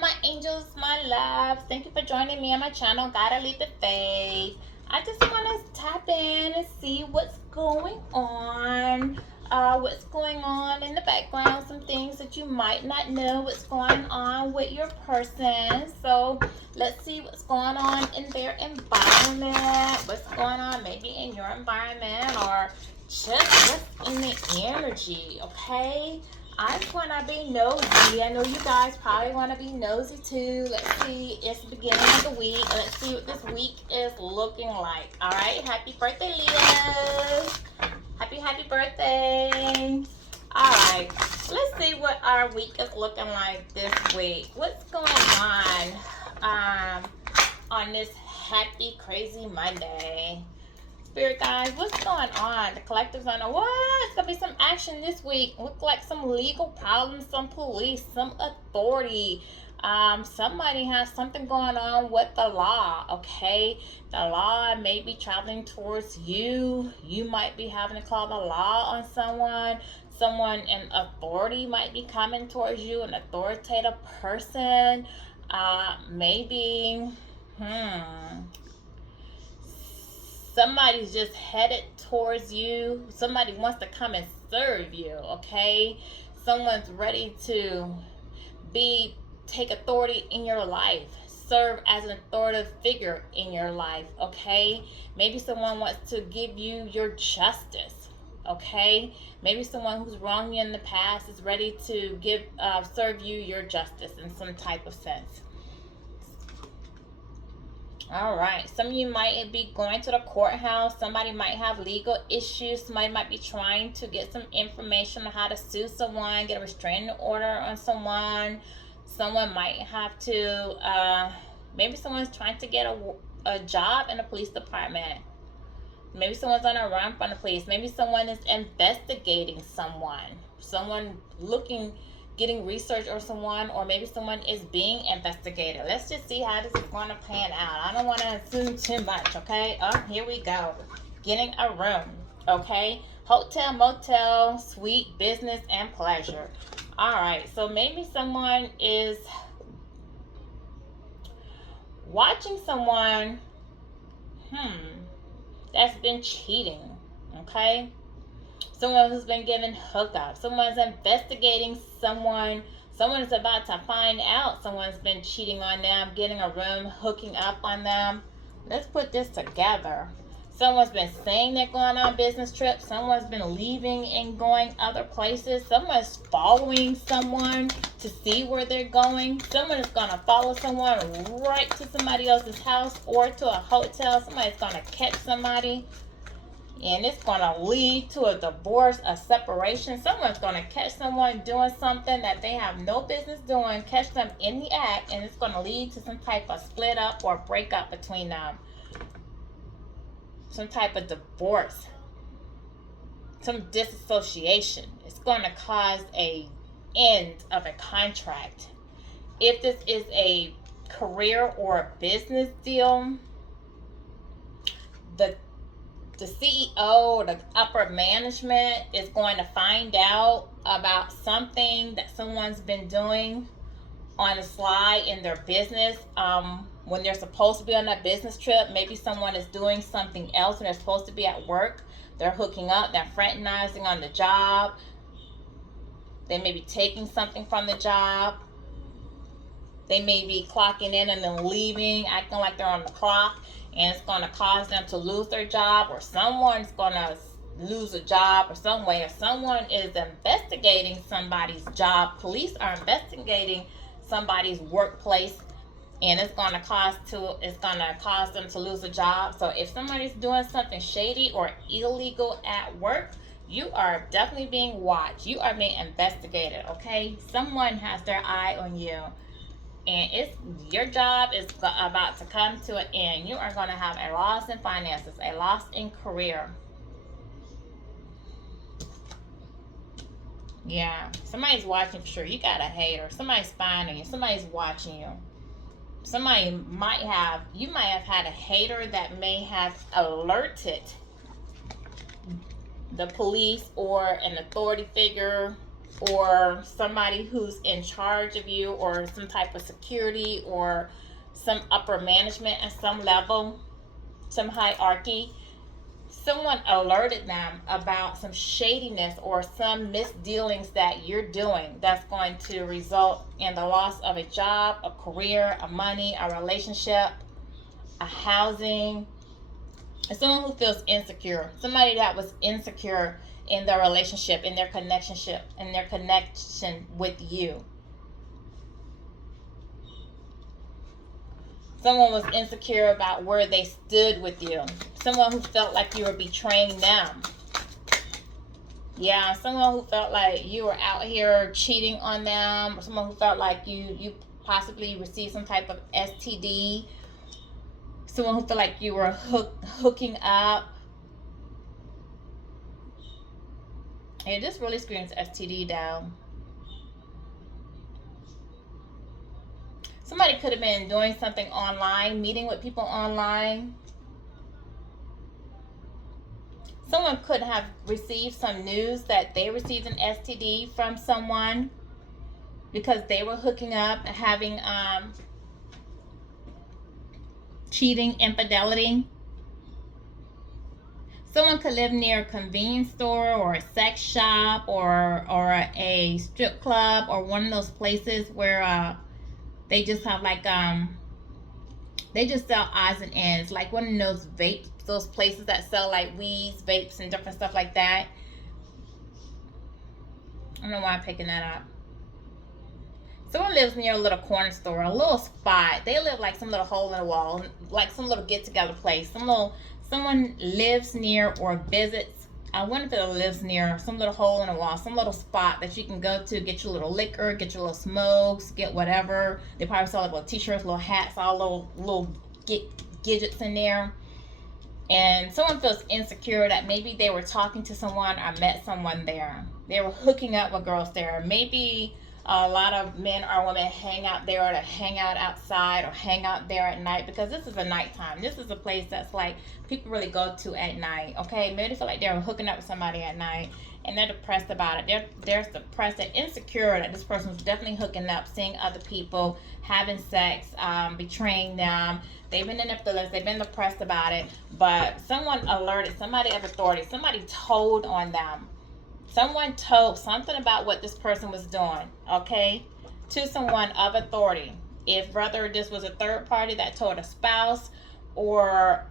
my angels, my loves. Thank you for joining me on my channel, Gotta Leap of Faith. I just want to tap in and see what's going on. What's going on in the background, some things that you might not know what's going on with your person. So let's see what's going on in their environment, what's going on maybe in your environment, or just in the energy, okay? I just want to be nosy. I know you guys probably want to be nosy too. Let's see. It's the beginning of the week. Let's see what this week is looking like. All right. Happy birthday, Leos. Happy birthday. All right. Let's see what our week is looking like this week. What's going on this happy, crazy Monday? Spirit guys, what's going on? The collective's on what? It's gonna be some action this week. Look like some legal problems, some police, some authority. Somebody has something going on with the law, okay? The law may be traveling towards you. You might be having to call the law on someone. Someone in authority might be coming towards you, an authoritative person. Maybe, somebody's just headed towards you. Somebody wants to come and serve you, okay? Someone's ready to take authority in your life, serve as an authoritative figure in your life, okay? Maybe someone wants to give you your justice, okay? Maybe someone who's wronged you in the past is ready to serve you your justice in some type of sense. All right, some of you might be going to the courthouse. Somebody might have legal issues. Somebody might be trying to get some information on how to sue someone, get a restraining order on someone. Someone might have to, maybe someone's trying to get a job in the police department. Maybe someone's on a run from the police. Maybe someone is investigating someone. Someone getting research or someone, or maybe someone is being investigated. Let's just see how this is going to pan out. I don't want to assume too much, okay? Oh, here we go. Getting a room, okay? Hotel, motel, suite, business, and pleasure. All right, so maybe someone is watching someone, that's been cheating, okay? Someone who's been given hookups. Someone's investigating someone. Someone is about to find out someone's been cheating on them, getting a room, hooking up on them. Let's put this together. Someone's been saying they're going on business trips. Someone's been leaving and going other places. Someone's following someone to see where they're going. Someone is going to follow someone right to somebody else's house or to a hotel. Somebody's going to catch somebody, and it's going to lead to a divorce, a separation. Someone's going to catch someone doing something that they have no business doing, catch them in the act, and it's going to lead to some type of split up or break up between them. Some type of divorce. Some disassociation. It's going to cause an end of a contract. If this is a career or a business deal, the CEO or the upper management is going to find out about something that someone's been doing on the slide in their business. When they're supposed to be on that business trip, maybe someone is doing something else when they're supposed to be at work. They're hooking up, they're fraternizing on the job. They may be taking something from the job. They may be clocking in and then leaving, acting like they're on the clock. And it's going to cause them to lose their job, or someone's going to lose a job or some way, or someone is investigating somebody's job. Police are investigating somebody's workplace, and it's going to cause them to lose a job. So if somebody's doing something shady or illegal at work, you are definitely being watched. You are being investigated, okay? Someone has their eye on you. And your job is about to come to an end. You are going to have a loss in finances, a loss in career. Yeah, somebody's watching for sure. You got a hater. Somebody's spying on you. Somebody's watching you. You might have had a hater that may have alerted the police or an authority figure or somebody who's in charge of you, or some type of security, or some upper management at some level, some hierarchy. Someone alerted them about some shadiness or some misdealings that you're doing that's going to result in the loss of a job, a career, a money, a relationship, a housing. Someone who feels insecure, somebody that was insecure in their relationship, in their connection with you. Someone was insecure about where they stood with you. Someone who felt like you were betraying them. Yeah, someone who felt like you were out here cheating on them. Or someone who felt like you possibly received some type of STD. Someone who felt like you were hooking up. And this really screams STD down. Somebody could have been doing something online, meeting with people online. Someone could have received some news that they received an STD from someone because they were hooking up and having cheating, infidelity. Someone could live near a convenience store or a sex shop or a strip club or one of those places where they just have like they just sell odds and ends, like one of those vapes, those places that sell like weeds, vapes, and different stuff like that. I don't know why I'm picking that up. Someone lives near a little corner store, a little spot. They live like some little hole in the wall, like some little get-together place. Someone lives near or visits. I wonder if it lives near some little hole in the wall, some little spot that you can go to, get your little liquor, get your little smokes, get whatever. They probably sell like little t-shirts, little hats, all little gadgets in there. And someone feels insecure that maybe they were talking to someone or met someone there. They were hooking up with girls there. Maybe a lot of men or women hang out there, or to hang out outside, or hang out there at night, because this is a nighttime. This is a place that's like people really go to at night. Okay, maybe they feel like they're hooking up with somebody at night and they're depressed about it. They're depressed and insecure that this person was definitely hooking up, seeing other people, having sex, betraying them. They've been in their feelings, they've been depressed about it, but someone alerted, somebody of authority, somebody told on them. Someone told something about what this person was doing, okay, to someone of authority. If whether this was a third party that told a spouse, or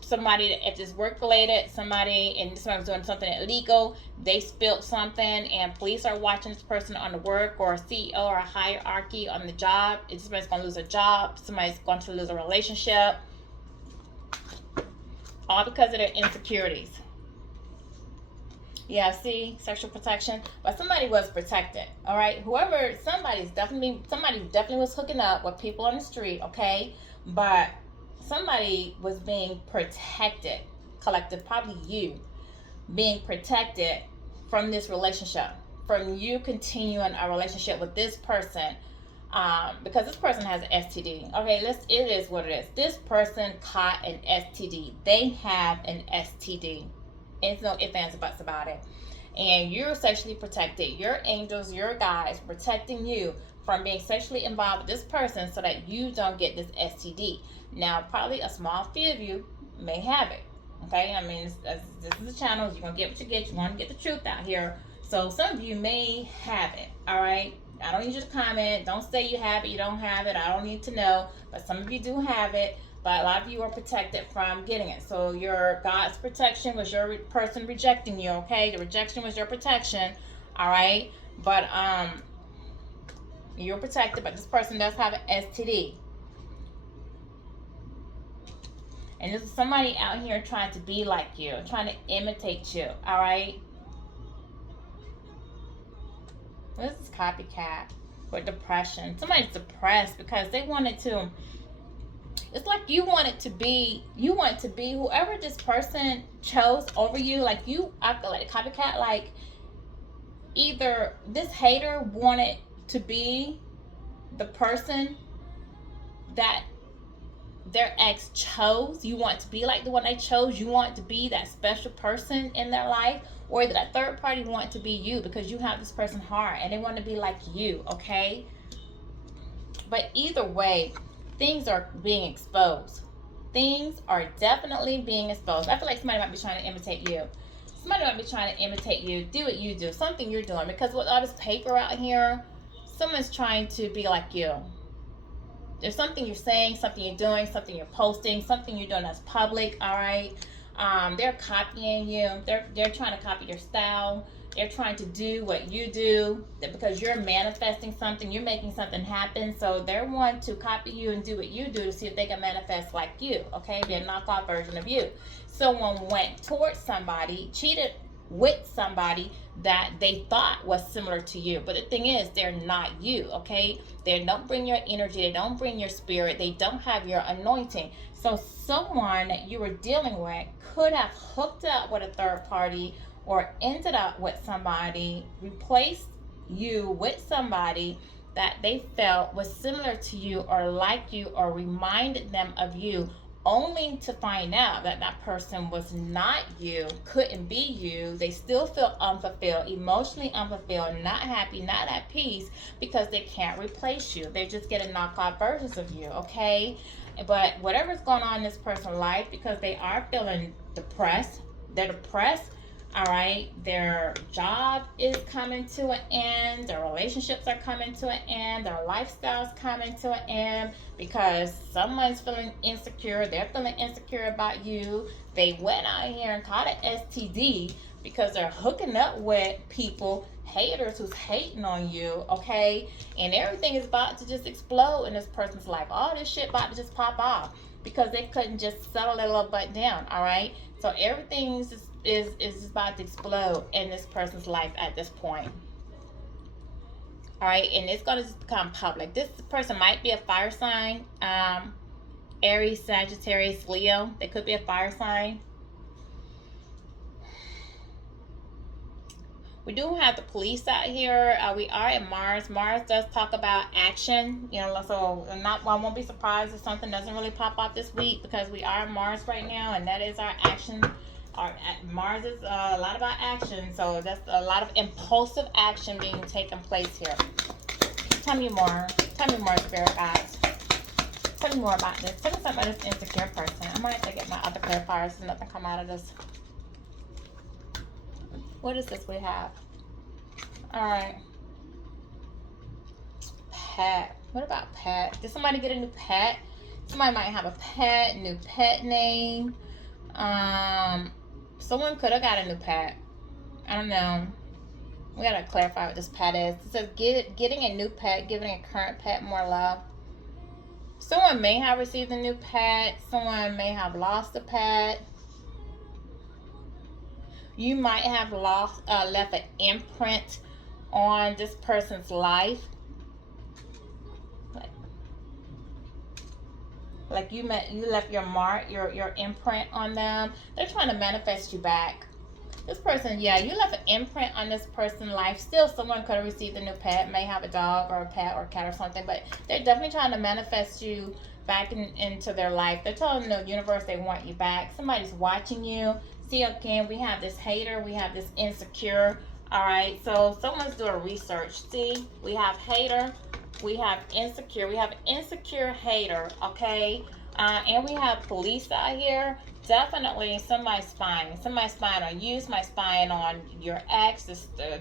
somebody, if it's work related, somebody was doing something illegal, they spilled something and police are watching this person on the work, or a CEO or a hierarchy on the job. Somebody's going to lose a job, somebody's going to lose a relationship, all because of their insecurities. Yeah, see, sexual protection, but somebody was protected. All right, somebody definitely was hooking up with people on the street. Okay, but somebody was being protected, collective, probably you, being protected from this relationship, from you continuing a relationship with this person, because this person has an STD. Okay, it is what it is. This person caught an STD. They have an STD. It's no ifs, ands, or buts about it. And you're sexually protected. Your angels, your guides protecting you from being sexually involved with this person so that you don't get this STD. Now, probably a small few of you may have it. Okay, I mean, this is a channel. You're going to get what you get. You want to get the truth out here. So some of you may have it. All right, I don't need you to comment. Don't say you have it, you don't have it. I don't need to know. But some of you do have it. But a lot of you are protected from getting it. So your God's protection was your person rejecting you, okay? The rejection was your protection, all right? But you're protected, but this person does have an STD. And this is somebody out here trying to be like you, trying to imitate you, all right? This is copycat with depression. Somebody's depressed because they wanted to... It's like you want to be whoever this person chose over you. Like I feel like a copycat. Like either this hater wanted to be the person that their ex chose. You want to be like the one they chose. You want to be that special person in their life, or that third party want to be you because you have this person's heart and they want to be like you, okay? But either way, things are being exposed. Things are definitely being exposed. I feel like somebody might be trying to imitate you. Somebody might be trying to imitate you. Do what you do. Something you're doing. Because with all this paper out here, someone's trying to be like you. There's something you're saying, something you're doing, something you're posting, something you're doing that's public, all right? They're copying you. They're trying to copy your style. They're trying to do what you do because you're manifesting something. You're making something happen. So they're wanting to copy you and do what you do to see if they can manifest like you, okay? Be a knockoff version of you. Someone went towards somebody, cheated with somebody that they thought was similar to you. But the thing is, they're not you, okay? They don't bring your energy. They don't bring your spirit. They don't have your anointing. So someone that you were dealing with could have hooked up with a third party or ended up with somebody, replaced you with somebody that they felt was similar to you or like you or reminded them of you, only to find out that that person was not you, couldn't be you. They still feel unfulfilled, emotionally unfulfilled, not happy, not at peace, because they can't replace you. They're just getting knockoff versions of you, okay? But whatever's going on in this person's life, because they are feeling depressed, they're depressed, all right? Their job is coming to an end. Their relationships are coming to an end. Their lifestyle's coming to an end because someone's feeling insecure. They're feeling insecure about you. They went out here and caught an STD because they're hooking up with people, haters who's hating on you, okay? And everything is about to just explode in this person's life. All this shit about to just pop off because they couldn't just settle their little butt down, all right? So everything is about to explode in this person's life at this point. All right, and it's going to just become public. This person might be a fire sign, Aries, Sagittarius, Leo. They could be a fire sign. We do have the police out here. We are in Mars. Mars does talk about action. You know, so I won't be surprised if something doesn't really pop up this week because we are in Mars right now, and that is our action. Mars is a lot about action, so that's a lot of impulsive action being taken place here. Tell me more. Tell me more, spirit guides. Tell me more about this. Tell me something about this insecure person. I might have to get my other clarifiers so nothing come out of this. What is this we have? All right. Pet. What about pet? Did somebody get a new pet? Somebody might have a pet, new pet name. Someone could have got a new pet. I don't know. We gotta clarify what this pet is. It says getting a new pet, giving a current pet more love. Someone may have received a new pet. Someone may have lost a pet. You might have left an imprint on this person's life. Like you left your mark, your imprint on them. They're trying to manifest you back. This person, yeah, you left an imprint on this person's life. Still, someone could have received a new pet, may have a dog or a pet or a cat or something, but they're definitely trying to manifest you back into their life. They're telling the universe they want you back. Somebody's watching you. See, again, we have this hater, we have this insecure. All right, so someone's doing research. See, we have hater, we have insecure, we have insecure hater, okay? And we have police out here. Definitely somebody's spying. Somebody's spying on you, somebody's spying on your ex.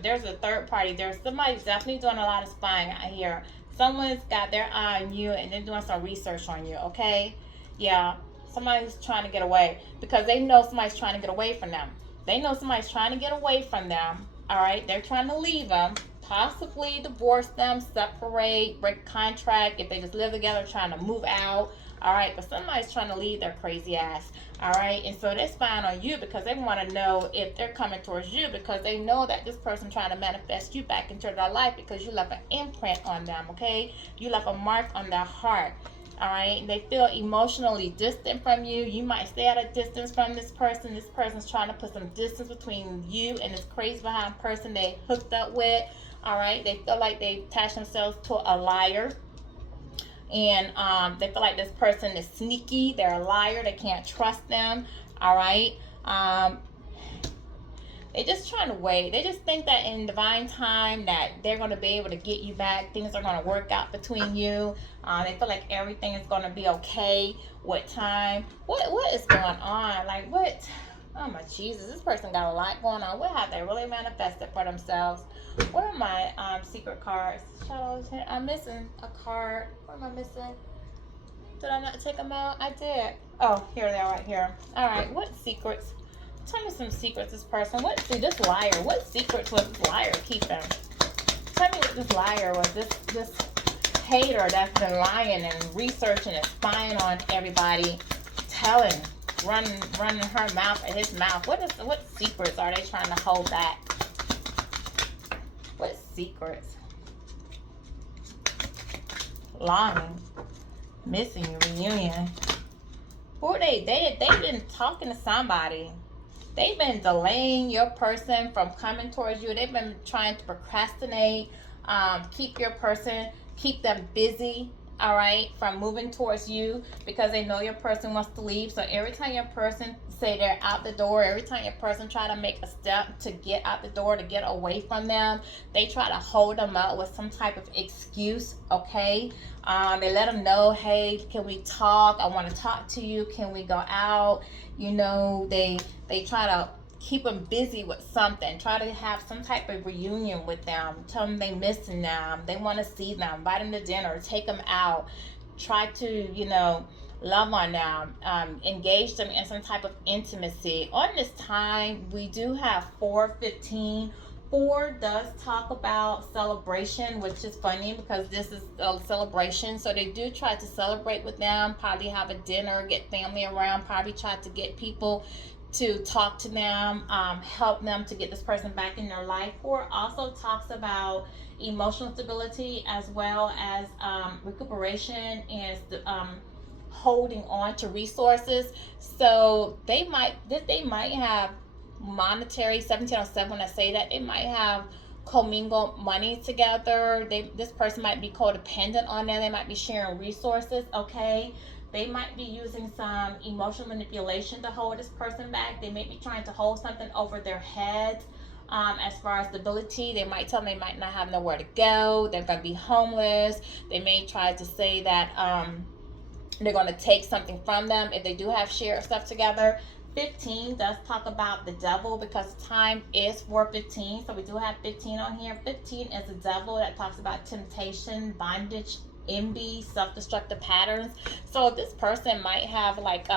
There's a third party. Somebody's definitely doing a lot of spying out here. Someone's got their eye on you and they're doing some research on you, okay? Yeah, somebody's trying to get away because they know somebody's trying to get away from them. They know somebody's trying to get away from them, all right? They're trying to leave them, possibly divorce them, separate, break contract. If they just live together, trying to move out, all right? But somebody's trying to leave their crazy ass, all right? And so they're spying on you because they want to know if they're coming towards you because they know that this person trying to manifest you back into their life because you left an imprint on them, okay? You left a mark on their heart, all right? They feel emotionally distant from you. You might stay at a distance from this person. This person's trying to put some distance between you and this crazy behind person they hooked up with, all right? They feel like they attach themselves to a liar. And they feel like this person is sneaky. They're a liar. They can't trust them. All right. They're just trying to wait. They just think that in divine time that they're going to be able to get you back. Things are going to work out between you. They feel like everything is going to be okay with time. What is going on? Like, what? Oh, my Jesus. This person got a lot going on. What have they really manifested for themselves? Where are my secret cards? Shadows. I'm missing a card. What am I missing? Did I not take them out? I did. Oh, here they are right here. All right. What secrets? Tell me some secrets, this person. This liar, what secrets was this liar keeping? Tell me what this liar was, this hater that's been lying and researching and spying on everybody, running her mouth and his mouth. What secrets are they trying to hold back? What secrets? Longing, missing reunion. Who are they? They've been talking to somebody. They've been delaying your person from coming towards you. They've been trying to procrastinate, keep them busy, all right, from moving towards you because they know your person wants to leave. So every time your person say they're out the door, every time your person try to make a step to get out the door, to get away from them, they try to hold them up with some type of excuse, okay? They let them know, hey, can we talk? I want to talk to you. Can we go out? You know, they try to keep them busy with something. Try to have some type of reunion with them. Tell them they missing them. They want to see them. Invite them to dinner. Take them out. Try to, you know, love on them. Engage them in some type of intimacy. On this time, we do have 4:15. 4 does talk about celebration, which is funny because this is a celebration. So they do try to celebrate with them, probably have a dinner, get family around, probably try to get people to talk to them, help them to get this person back in their life. 4 also talks about emotional stability as well as recuperation and holding on to resources. So they might have monetary 1707. When I say that, they might have commingled money together. This person might be codependent on them. They might be sharing resources, okay? They might be using some emotional manipulation to hold this person back. They may be trying to hold something over their head. As far as stability, they might tell them they might not have nowhere to go. They're going to be homeless. They may try to say that they're going to take something from them if they do have shared stuff together. 15 does talk about the devil because time is 4:15, so we do have 15 on here. 15 is the devil that talks about temptation, bondage, envy, self-destructive patterns. So this person might have like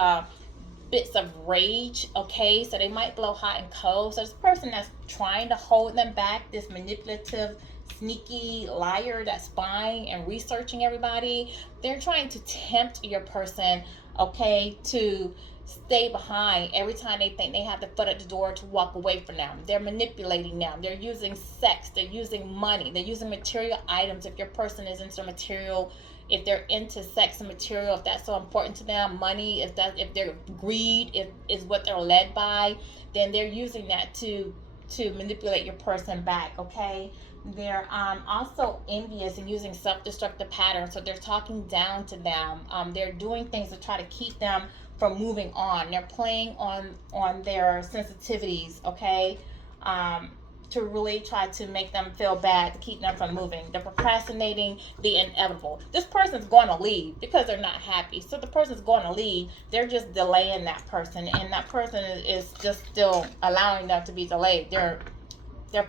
bits of rage, okay? So they might blow hot and cold. So this person that's trying to hold them back, this manipulative, sneaky liar that's spying and researching everybody, they're trying to tempt your person, okay, to stay behind every time they think they have the foot at the door to walk away from them. They're manipulating them. They're using sex. They're using money. They're using material items. If your person is into material, if they're into sex and material, if that's so important to them, money, if their greed is what they're led by, then they're using that to manipulate your person back, okay? They're also envious and using self-destructive patterns. So they're talking down to them. They're doing things to try to keep them from moving on. They're playing on their sensitivities, okay? To really try to make them feel bad, to keep them from moving. They're procrastinating the inevitable. This person's going to leave because they're not happy. So the person's going to leave. They're just delaying that person, and that person is just still allowing them to be delayed. They're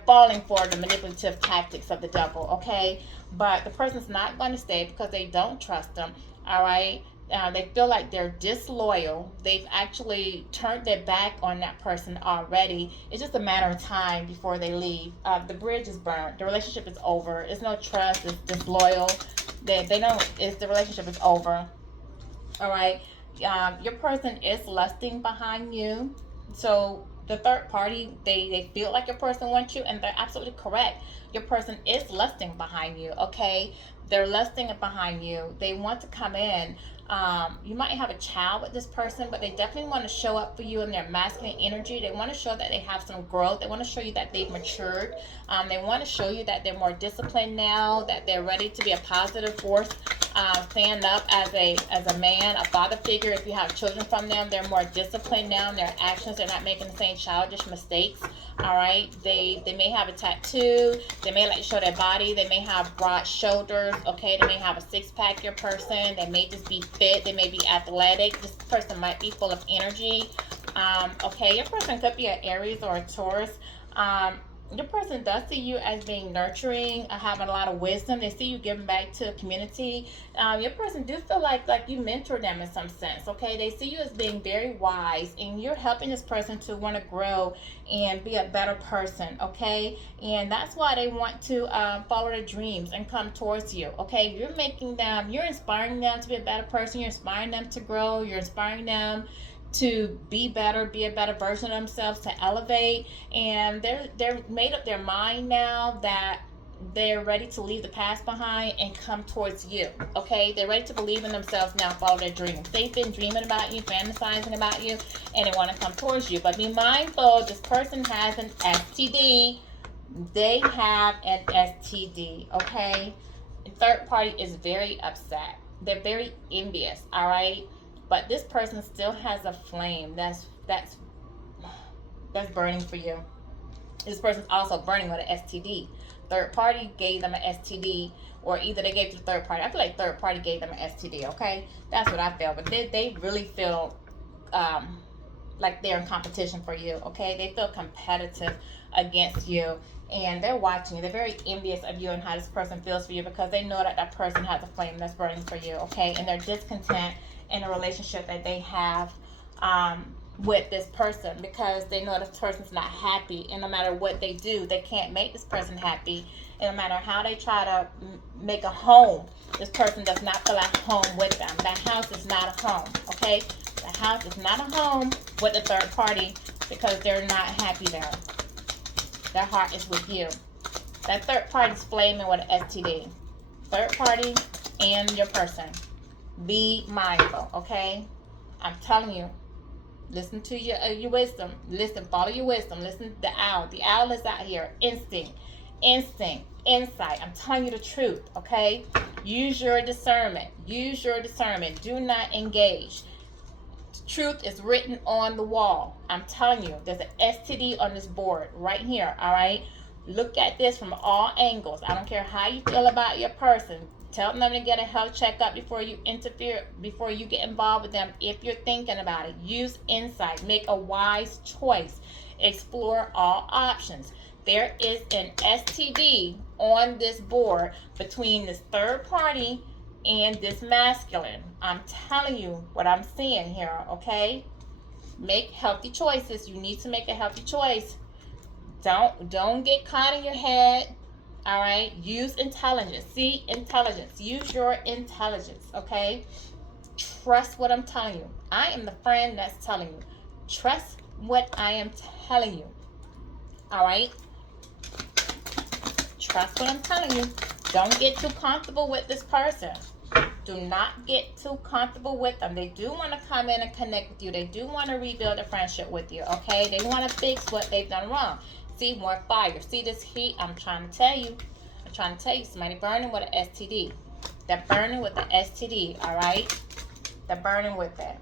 falling for the manipulative tactics of the devil, okay? But the person's not going to stay because they don't trust them, all right? They feel like they're disloyal. They've actually turned their back on that person already. It's just a matter of time before they leave. The bridge is burnt. The relationship is over. It's no trust. It's disloyal. The relationship is over. All right. Your person is lusting behind you. So the third party, they feel like your person wants you, and they're absolutely correct. Your person is lusting behind you, okay? They're lusting behind you. They want to come in. You might have a child with this person, but they definitely want to show up for you in their masculine energy. They want to show that they have some growth. They want to show you that they've matured. They want to show you that they're more disciplined now, that they're ready to be a positive force stand up as a man, a father figure. If you have children from them, they're more disciplined now in their actions. They're not making the same childish mistakes. All right, they may have a tattoo. They may like to show their body. They may have broad shoulders. Okay, they may have a six-pack. Your person, they may just be fit. They may be athletic. This person might be full of energy. Okay, your person could be an Aries or a Taurus. Your person does see you as being nurturing, having a lot of wisdom. They see you giving back to the community. Your person do feel like you mentor them in some sense, okay? They see you as being very wise, and you're helping this person to want to grow and be a better person, okay? And that's why they want to follow their dreams and come towards you, okay? You're inspiring them to be a better person. You're inspiring them to grow. You're inspiring them to be better, be a better version of themselves, to elevate. And they're made up their mind now that they're ready to leave the past behind and come towards you, okay? They're ready to believe in themselves now, follow their dreams. They've been dreaming about you, fantasizing about you, and they want to come towards you. But be mindful, this person has an STD. They have an STD, okay? The third party is very upset. They're very envious, all right? But this person still has a flame that's burning for you. This person's also burning with an STD. Third party gave them an STD, or either they gave it to the third party. I feel like third party gave them an STD, okay? That's what I feel. But they really feel like they're in competition for you, okay? They feel competitive against you, and they're watching you. They're very envious of you and how this person feels for you, because they know that person has a flame that's burning for you, okay? And they're discontent in a relationship that they have with this person, because they know this person's not happy, and no matter what they do, they can't make this person happy. And no matter how they try to make a home, this person does not feel at home with them. That house is not a home, okay? The house is not a home with the third party, because they're not happy there. Their heart is with you. That third party's flaming with an STD. Third party and your person. Be mindful, okay? I'm telling you, listen to your wisdom. Listen, follow your wisdom. Listen to the owl. The owl is out here. Instinct, insight. I'm telling you the truth, okay? Use your discernment. Use your discernment. Do not engage. Truth is written on the wall. I'm telling you, there's an STD on this board right here, all right? Look at this from all angles. I don't care how you feel about your person. Tell them to get a health checkup before you interfere, before you get involved with them. If you're thinking about it, use insight. Make a wise choice. Explore all options. There is an STD on this board between this third party and this masculine. I'm telling you what I'm seeing here, okay? Make healthy choices. You need to make a healthy choice. Don't get caught in your head. All right, use intelligence. See intelligence. Use your intelligence, okay? Trust what I'm telling you. I am the friend that's telling you. Trust what I am telling you. All right? Trust what I'm telling you. Don't get too comfortable with this person. Do not get too comfortable with them. They do want to come in and connect with you. They do want to rebuild a friendship with you, okay? They want to fix what they've done wrong. See, more fire. See this heat? I'm trying to tell you. I'm trying to tell you, somebody burning with an STD. They're burning with an STD, all right? They're burning with it.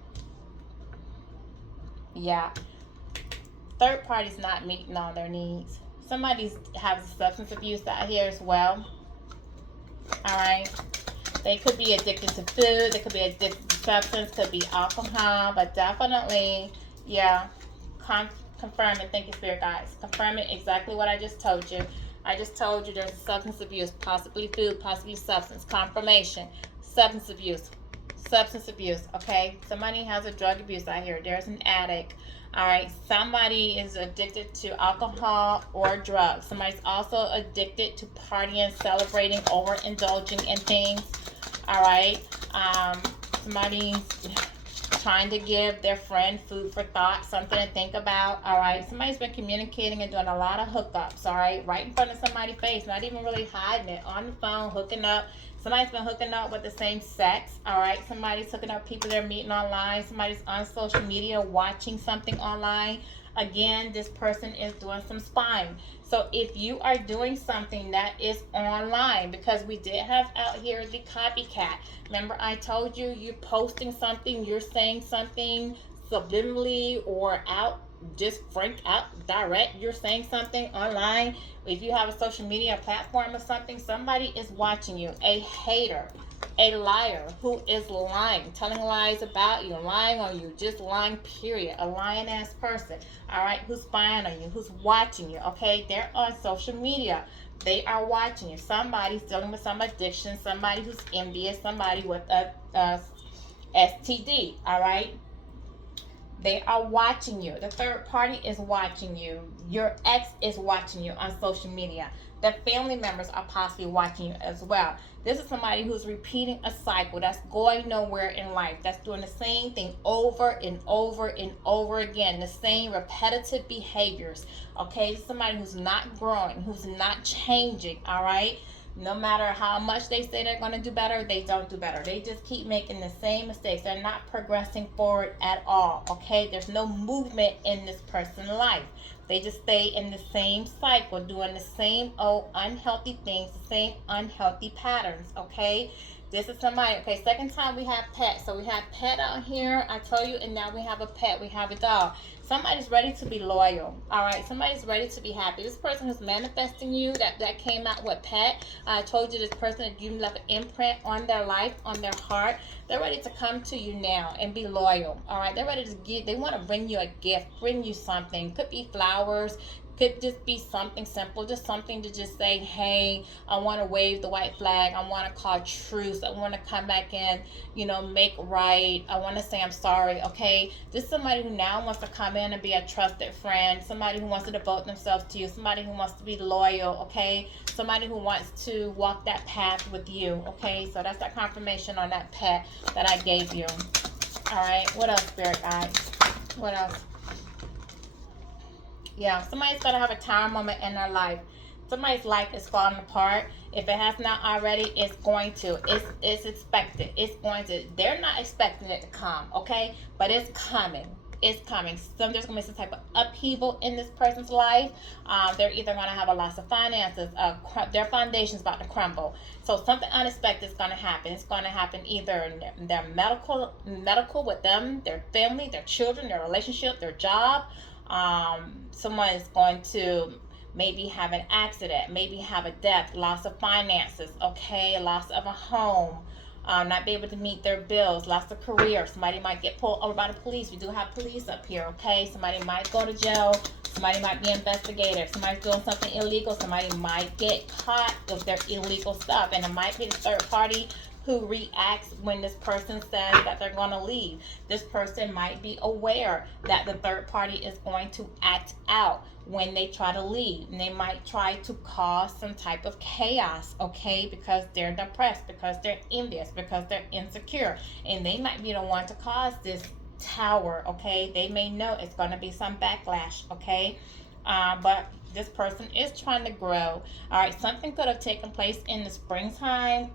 Yeah. Third party's not meeting all their needs. Somebody's having substance abuse out here as well. All right? They could be addicted to food. They could be addicted to substance. Could be alcohol. But definitely, yeah, confirm it. Thank you, Spirit Guides. Confirm it exactly what I just told you. I just told you there's substance abuse, possibly food, possibly substance. Confirmation. Substance abuse. Substance abuse, okay? Somebody has a drug abuse out here. There's an addict. All right, somebody is addicted to alcohol or drugs. Somebody's also addicted to partying, celebrating, overindulging in things. All right, somebody's trying to give their friend food for thought, something to think about. All right, somebody's been communicating and doing a lot of hookups. All right, right in front of somebody's face, not even really hiding it, on the phone, hooking up. Somebody's been hooking up with the same sex, all right? Somebody's hooking up people they're meeting online. Somebody's on social media watching something online. Again, this person is doing some spying. So if you are doing something that is online, because we did have out here the copycat. Remember I told you, you're posting something, you're saying something subliminally or out, just frank out direct, you're saying something online. If you have a social media platform or something, somebody is watching you. A hater, a liar who is lying, telling lies about you, lying on you, just lying, period. A lying ass person, all right, who's spying on you, who's watching you, okay? They're on social media. They are watching you. Somebody's dealing with some addiction, somebody who's envious, somebody with a STD, all right? They are watching you. The third party is watching you. Your ex is watching you on social media. The family members are possibly watching you as well. This is somebody who's repeating a cycle, that's going nowhere in life, that's doing the same thing over and over and over again, the same repetitive behaviors. Okay, this is somebody who's not growing, who's not changing, all right? No matter how much they say they're going to do better, they don't do better. They just keep making the same mistakes. They're not progressing forward at all, okay? There's no movement in this person's life. They just stay in the same cycle, doing the same old unhealthy things, the same unhealthy patterns, okay? This is somebody, okay, second time we have pet. So we have pet out here, I told you, and now we have a pet, we have a dog. Somebody's ready to be loyal, all right? Somebody's ready to be happy. This person who's manifesting you, that came out with pet. I told you this person, that you left an imprint on their life, on their heart. They're ready to come to you now and be loyal, all right? They're ready to give, they want to bring you a gift, bring you something. Could be flowers, could just be something simple, just something to just say, hey, I want to wave the white flag, I want to call truce, I want to come back in, you know, make right, I want to say I'm sorry, okay? This is somebody who now wants to come in and be a trusted friend, somebody who wants to devote themselves to you, somebody who wants to be loyal, okay? Somebody who wants to walk that path with you, okay? So that's that confirmation on that pet that I gave you. All right, what else, Spirit guides? What else? Yeah, somebody's going to have a tower moment in their life. Somebody's life is falling apart. If it has not already, it's going to. It's expected. It's going to. They're not expecting it to come, okay? But it's coming. It's coming. There's going to be some type of upheaval in this person's life. They're either going to have a loss of finances. Their foundation's about to crumble. So something unexpected is going to happen. It's going to happen either in their medical with them, their family, their children, their relationship, their job. Someone is going to maybe have an accident, maybe have a death, loss of finances, okay, loss of a home, not be able to meet their bills, loss of career. Somebody might get pulled over by the police. We do have police up here, okay? Somebody might go to jail. Somebody might be investigated. Somebody's doing something illegal. Somebody might get caught with their illegal stuff, and it might be the third party who reacts when this person says that they're going to leave. This person might be aware that the third party is going to act out when they try to leave. And they might try to cause some type of chaos, okay, because they're depressed, because they're envious, because they're insecure. And they might be the one to cause this tower, okay? They may know it's going to be some backlash, okay? But this person is trying to grow. All right, something could have taken place in the springtime.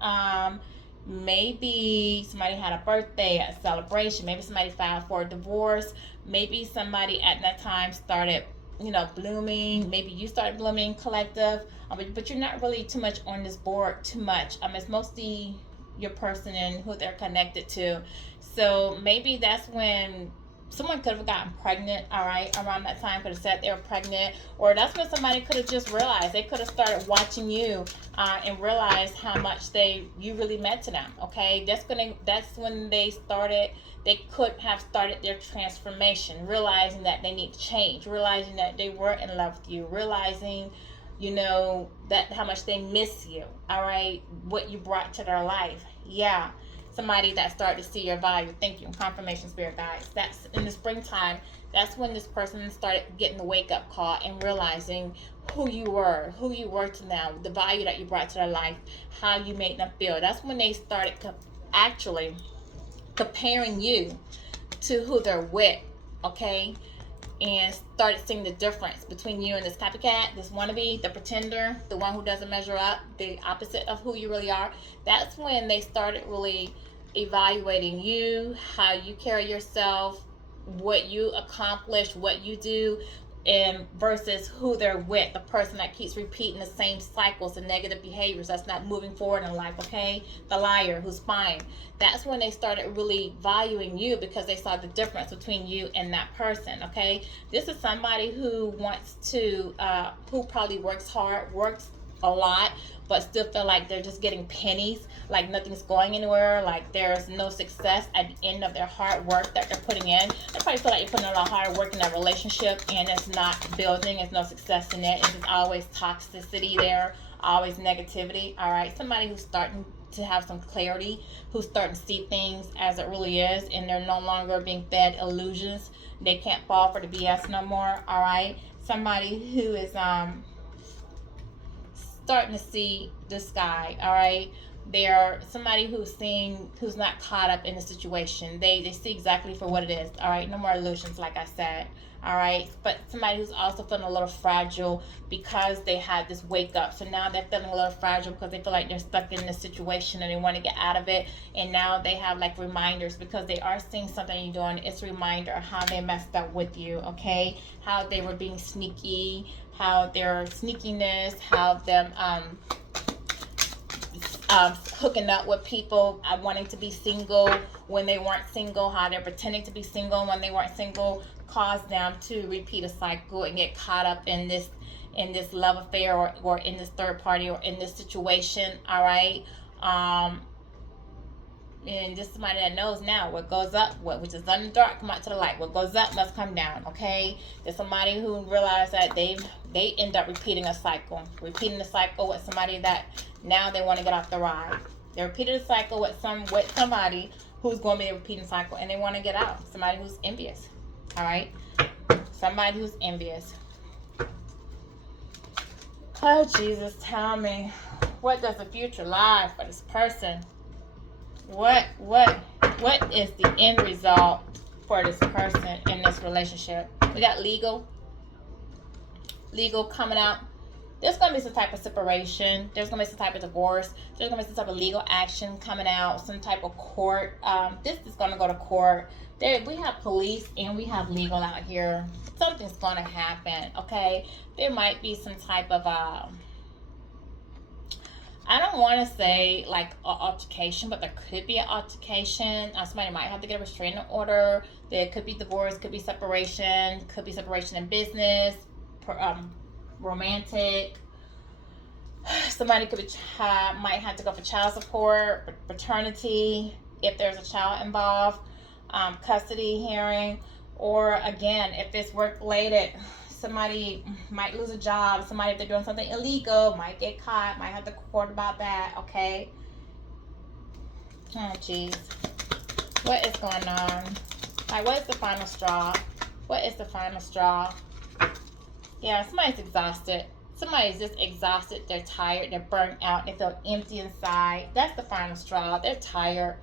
Maybe somebody had a birthday, a celebration. Maybe somebody filed for a divorce. Maybe somebody at that time started, you know, blooming. Maybe you started blooming, collective. But you're not really too much on this board too much. It's mostly your person and who they're connected to. So maybe that's when someone could have gotten pregnant, all right, around that time, could have said they were pregnant, or that's when somebody could have just realized, they could have started watching you and realized how much you really meant to them, okay? That's when they could have started their transformation, realizing that they need to change, realizing that they were in love with you, realizing, you know, that how much they miss you, all right, what you brought to their life. Yeah. Somebody that started to see your value. Thank you. Confirmation, Spirit guides. That's in the springtime. That's when this person started getting the wake-up call and realizing who you were to them, the value that you brought to their life, how you made them feel. That's when they started actually comparing you to who they're with, okay? And started seeing the difference between you and this copycat, this wannabe, the pretender, the one who doesn't measure up, the opposite of who you really are. That's when they started really evaluating you, how you carry yourself, what you accomplish, what you do, and versus who they're with, the person that keeps repeating the same cycles and negative behaviors, that's not moving forward in life, okay? The liar who's spying. That's when they started really valuing you, because they saw the difference between you and that person, okay? This is somebody who wants to, who probably works hard, works a lot, but still feel like they're just getting pennies, like nothing's going anywhere, like there's no success at the end of their hard work that they're putting in. They probably feel like you're putting a lot of hard work in that relationship and it's not building, there's no success in it, it's just always toxicity there, always negativity. All right, somebody who's starting to have some clarity, who's starting to see things as it really is, and they're no longer being fed illusions. They can't fall for the BS no more. All right, somebody who is starting to see the sky. All right, they're somebody who's not caught up in the situation. They see exactly for what it is. All right, no more illusions, like I said. All right, but somebody who's also feeling a little fragile because they had this wake up. So now they're feeling a little fragile because they feel like they're stuck in this situation and they want to get out of it. And now they have like reminders, because they are seeing something you're doing. It's a reminder of how they messed up with you, okay? How they were being sneaky, how their sneakiness, how them hooking up with people, wanting to be single when they weren't single, how they're pretending to be single when they weren't single, caused them to repeat a cycle and get caught up in this love affair, or in this third party, or in this situation. All right, and just somebody that knows now what goes up, which is done in the dark, come out to the light. What goes up must come down, okay? There's somebody who realized that they end up repeating a cycle. Repeating the cycle with somebody that now they want to get off the ride. They repeated a cycle with somebody who's going to be a repeating cycle, and they want to get out. Somebody who's envious, all right? Somebody who's envious. Oh, Jesus, tell me, what does the future lie for this person? What is the end result for this person in this relationship? We got legal coming out. There's going to be some type of separation. There's going to be some type of divorce. There's going to be some type of legal action coming out, some type of court. This is going to go to court. We have police and we have legal out here. Something's going to happen, okay? There might be some type of I don't want to say like an altercation, but there could be an altercation. Somebody might have to get a restraining order. There could be divorce, could be separation in business, romantic. Somebody might have to go for child support, paternity, if there's a child involved, custody hearing, or again, if it's work related. Somebody might lose a job. Somebody, if they're doing something illegal, might get caught, might have to court about that, okay? Oh, jeez. What is going on? Like, what is the final straw? What is the final straw? Yeah, somebody's exhausted. Somebody's just exhausted. They're tired. They're burnt out. They feel empty inside. That's the final straw. They're tired.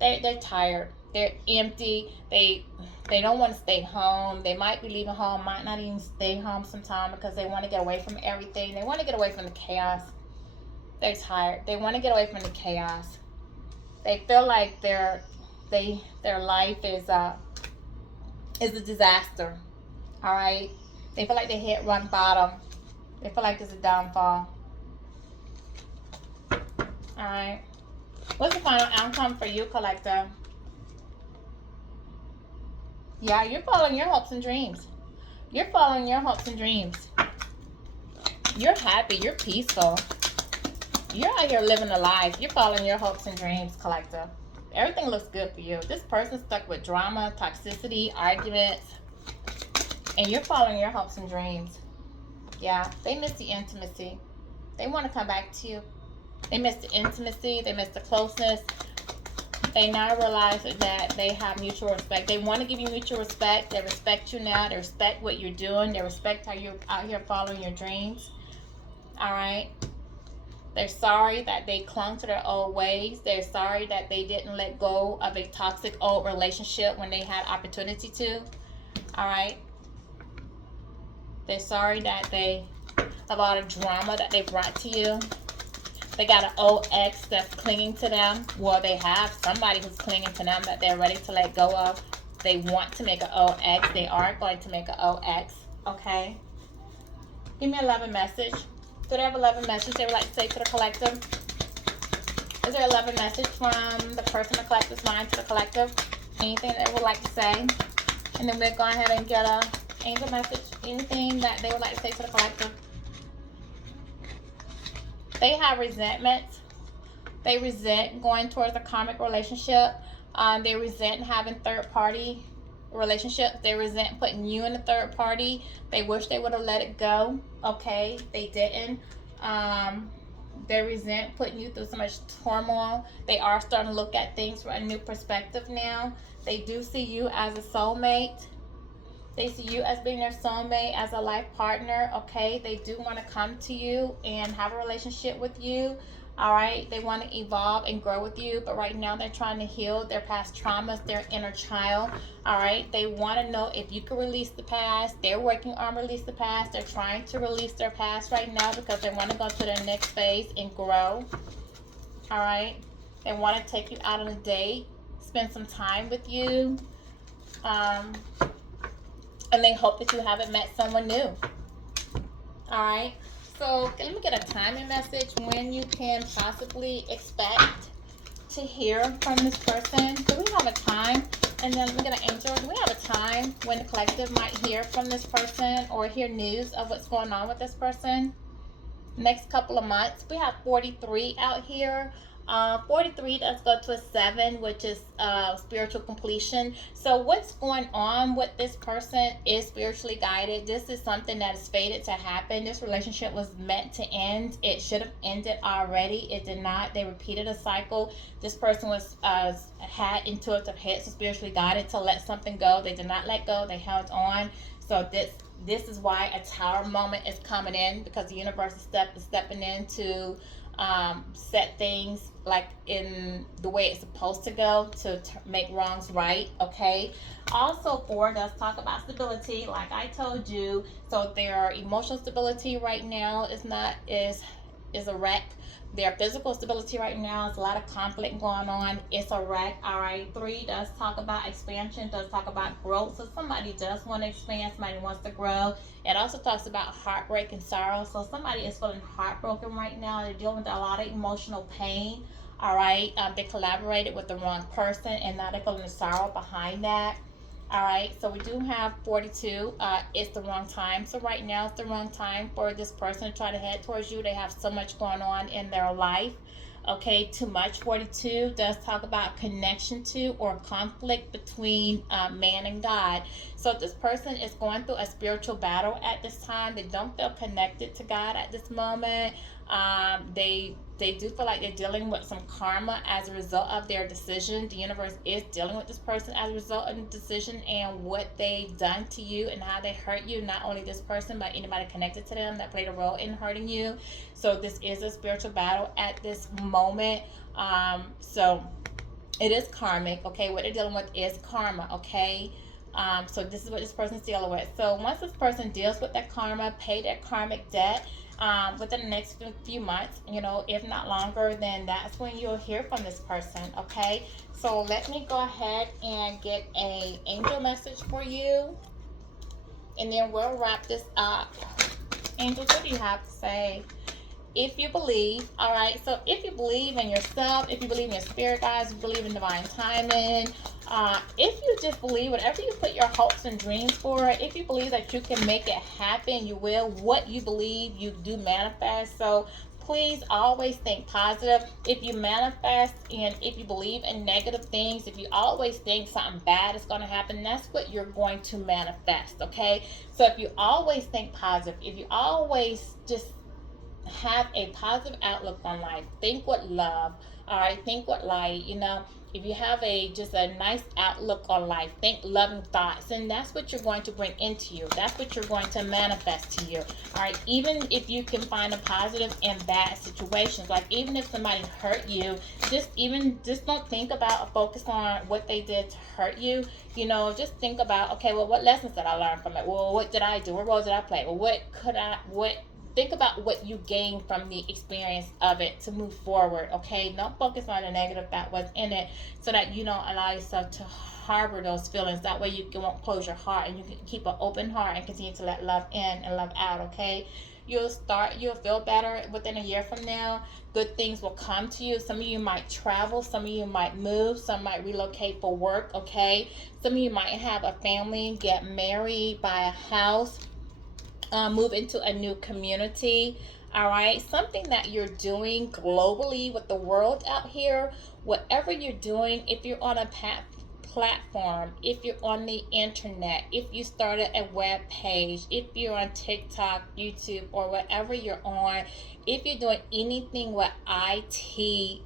They're tired. They're empty. They don't want to stay home. They might be leaving home, might not even stay home sometime, because they want to get away from everything. They want to get away from the chaos. They're tired. They want to get away from the chaos. They feel like their life is a disaster. All right. They feel like they hit rock bottom. They feel like there's a downfall. All right. What's the final outcome for you, collector? Yeah, you're following your hopes and dreams. You're following your hopes and dreams. You're happy. You're peaceful. You're out here living a life. You're following your hopes and dreams, collector. Everything looks good for you. This person's stuck with drama, toxicity, arguments, and you're following your hopes and dreams. Yeah, they miss the intimacy. They want to come back to you. They miss the intimacy. They miss the closeness. They now realize that they have mutual respect. They want to give you mutual respect. They respect you now. They respect what you're doing. They respect how you're out here following your dreams. All right. They're sorry that they clung to their old ways. They're sorry that they didn't let go of a toxic old relationship when they had opportunity to. All right. They're sorry that of all the drama that they brought to you. They got an old ex that's clinging to them. Well, they have somebody who's clinging to them that they're ready to let go of. they want to make an OX. They are going to make an OX. Okay. Give me a loving message. Do they have a loving message they would like to say to the collective? Is there a loving message from the person in the collective's mind to the collective? Anything they would like to say? And then we'll go ahead and get a angel message. Anything that they would like to say to the collective? They have resentment. They resent going towards a karmic relationship. They resent having third-party relationships. They resent putting you in a third party. They wish they would have let it go. Okay, they didn't. They resent putting you through so much turmoil. They are starting to look at things from a new perspective now. They do see you as a soulmate. They see you as being their soulmate, as a life partner. Okay, they do want to come to you and have a relationship with you. All right, they want to evolve and grow with you, but right now they're trying to heal their past traumas, their inner child. All right, they want to know if you can release the past. They're working on release the past. They're trying to release their past right now because they want to go to their next phase and grow. All right, they want to take you out on a date, spend some time with you, and they hope that you haven't met someone new. All right. So let me get a timing message when you can possibly expect to hear from this person. Do we have a time? And then let me get an angel. Do we have a time when the collective might hear from this person or hear news of what's going on with this person? Next couple of months. We have 43 out here. 43 does go to a 7, which is spiritual completion. So what's going on with this person is spiritually guided. This is something that is fated to happen. This relationship was meant to end. It should have ended already. It did not. They repeated a cycle. This person was had intuitive hits, so spiritually guided to let something go. They did not let go. They held on. So this is why a tower moment is coming in, because the universe is stepping in to set things like in the way it's supposed to go, to make wrongs right. Okay. Also, 4 does talk about stability, like I told you. So their emotional stability right now is a wreck. Their physical stability right now is a lot of conflict going on. It's a wreck. All right. 3 does talk about expansion, does talk about growth. So somebody does want to expand, somebody wants to grow. It also talks about heartbreak and sorrow. So somebody is feeling heartbroken right now. They're dealing with a lot of emotional pain. All right. They collaborated with the wrong person, and now they're feeling the sorrow behind that. All right, so we do have 42. It's the wrong time. So right now it's the wrong time for this person to try to head towards you. They have so much going on in their life. Okay, too much. 42 does talk about connection to or conflict between man and God. So this person is going through a spiritual battle at this time. They don't feel connected to God at this moment. They do feel like they're dealing with some karma as a result of their decision. The universe is dealing with this person as a result of the decision and what they've done to you and how they hurt you. Not only this person, but anybody connected to them that played a role in hurting you. So this is a spiritual battle at this moment. So it is karmic. Okay, what they're dealing with is karma. Okay. So this is what this person's dealing with. So once this person deals with that karma, pay their karmic debt, within the next few months, if not longer, then that's when you'll hear from this person. Okay, so let me go ahead and get a angel message for you, and then we'll wrap this up. Angels, what do you have to say? If you believe, all right, so if you believe in yourself, if you believe in your spirit guides, if you believe in divine timing, if you just believe whatever you put your hopes and dreams for, if you believe that you can make it happen, you will. What you believe, you do manifest. So please always think positive. If you manifest and if you believe in negative things, if you always think something bad is going to happen, that's what you're going to manifest. Okay, so if you always think positive, if you always just have a positive outlook on life, think with love, all right, think with light, if you have just a nice outlook on life, think loving thoughts, and that's what you're going to bring into you. That's what you're going to manifest to you. All right, even if you can find a positive in bad situations, like even if somebody hurt you, just don't think about or focus on what they did to hurt you. Just think about, okay, well, what lessons did I learn from it? Well, what did I do? What role did I play? Well, what think about what you gain from the experience of it to move forward, okay? Don't focus on the negative that was in it, so that you don't allow yourself to harbor those feelings. That way you won't close your heart, and you can keep an open heart and continue to let love in and love out, okay? You'll feel better within a year from now. Good things will come to you. Some of you might travel, some of you might move, some might relocate for work, okay? Some of you might have a family, get married, buy a house, move into a new community. All right, something that you're doing globally with the world out here, whatever you're doing, if you're on a platform, if you're on the internet, if you started a web page, if you're on TikTok, YouTube, or whatever you're on, if you're doing anything with IT,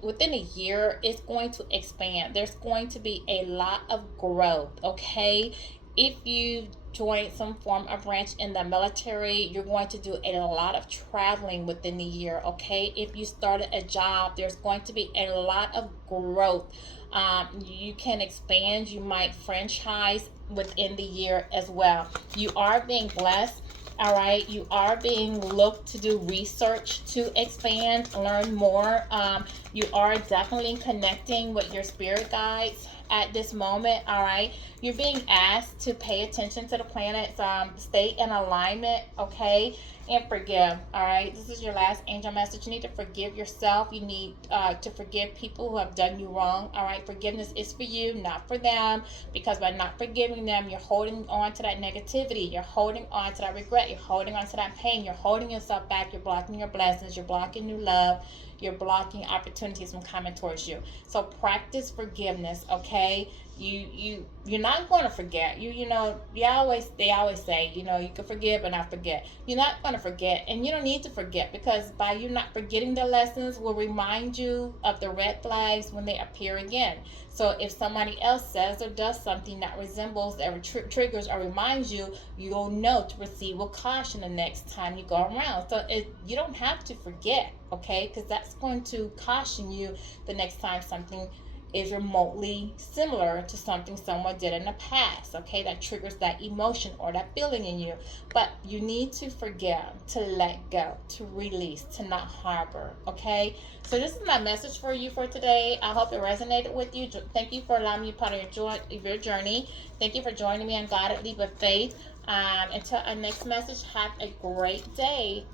within a year, it's going to expand. There's going to be a lot of growth, okay? If you join some form of branch in the military, you're going to do a lot of traveling within the year, okay? If you started a job, there's going to be a lot of growth. You can expand. You might franchise within the year as well. You are being blessed. All right, you are being looked to do research to expand, learn more. You are definitely connecting with your spirit guides at this moment. All right, you're being asked to pay attention to the planets, stay in alignment, okay, and forgive. All right, this is your last angel message. You need to forgive yourself. You need to forgive people who have done you wrong. All right, forgiveness is for you, not for them, because by not forgiving them, you're holding on to that negativity, you're holding on to that regret, you're holding on to that pain, you're holding yourself back, you're blocking your blessings, you're blocking new love, you're blocking opportunities from coming towards you. So practice forgiveness, okay? You're not going to forget. They always say, you can forgive and not forget. You're not going to forget, and you don't need to forget, because by you not forgetting the lessons will remind you of the red flags when they appear again. So if somebody else says or does something that resembles or triggers or reminds you, you'll know to proceed with caution the next time you go around. So you don't have to forget, okay? Because that's going to caution you the next time something is remotely similar to something someone did in the past, okay? That triggers that emotion or that feeling in you. But you need to forgive, to let go, to release, to not harbor, okay? So this is my message for you for today. I hope it resonated with you. Thank you for allowing me to be part of your journey. Thank you for joining me on Guided Leap of Faith. Until our next message, have a great day.